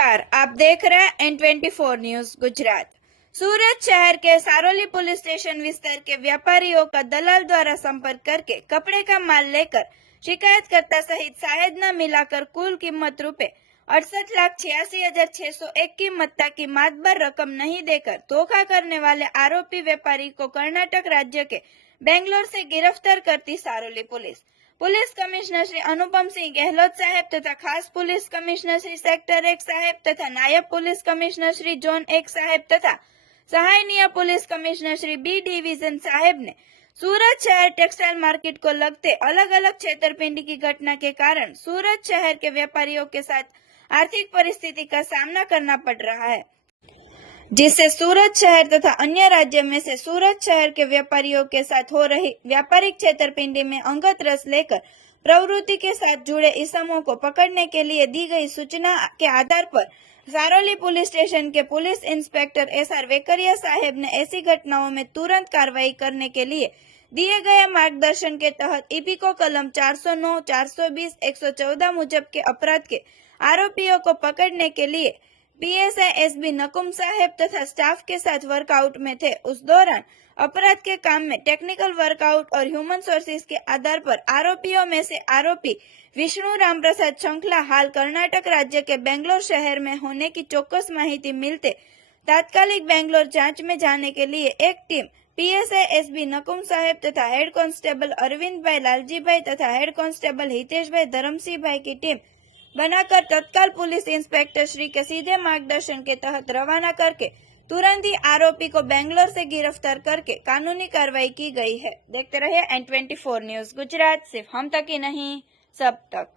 नमस्कार, आप देख रहे हैं N24 न्यूज गुजरात। सूरत शहर के सारोली पुलिस स्टेशन विस्तार के व्यापारियों का दलाल द्वारा संपर्क करके कपड़े का माल लेकर शिकायतकर्ता सहित शायद न मिलाकर कुल कीमत रुपए 68,86,601 की मत्ता की मातबर रकम नहीं देकर धोखा करने वाले आरोपी व्यापारी को कर्नाटक राज्य के बेंगलोर से गिरफ्तार करती सारोली पुलिस कमिश्नर श्री अनुपम सिंह गहलोत साहेब तथा खास पुलिस कमिश्नर श्री सेक्टर 1 साहेब तथा नायब पुलिस कमिश्नर श्री जोन 1 साहेब तथा सहायनीय police commissioner Shri B division साहेब ने सूरत शहर टेक्सटाइल मार्केट को लगते अलग अलग छेतरपिंडी की घटना के कारण सूरत शहर के व्यापारियों के साथ आर्थिक परिस्थिति का सामना करना पड़ रहा है, जिससे सूरत शहर तथा अन्य राज्य में से सूरत शहर के व्यापारियों के साथ हो रही व्यापारिक छेतरपिंडी में अंगत रस लेकर प्रवृत्ति के साथ जुड़े इस्मों को पकड़ने के लिए दी गई सूचना के आधार पर सारोली पुलिस स्टेशन के पुलिस इंस्पेक्टर SR वेकरिया साहेब ने ऐसी घटनाओं में तुरंत कार्रवाई करने के लिए दिए गए मार्गदर्शन के तहत इपिको कलम 409, 420, 114 मुजब के अपराध के आरोपियों को पकड़ने के लिए PSI SB नकुम साहेब तथा स्टाफ के साथ वर्कआउट में थे। उस दौरान अपराध के काम में टेक्निकल वर्कआउट और ह्यूमन सोर्सेज के आधार पर आरोपियों में से आरोपी विष्णु राम प्रसाद श्रृंखला हाल कर्नाटक राज्य के बेंगलोर शहर में होने की चौक्कस माहिती मिलते तात्कालिक बेंगलोर जांच में जाने के लिए एक टीम PSI SB नकुम साहेब तथा हेड कांस्टेबल अरविंद भाई लालजी भाई तथा हेड कांस्टेबल हितेश भाई धर्मसिंह भाई की टीम बनाकर तत्काल पुलिस इंस्पेक्टर श्री के सीधे मार्गदर्शन के तहत रवाना करके तुरंत ही आरोपी को बेंगलोर से गिरफ्तार करके कानूनी कार्रवाई की गई है। देखते रहिए N24 न्यूज गुजरात, सिर्फ हम तक ही नहीं सब तक।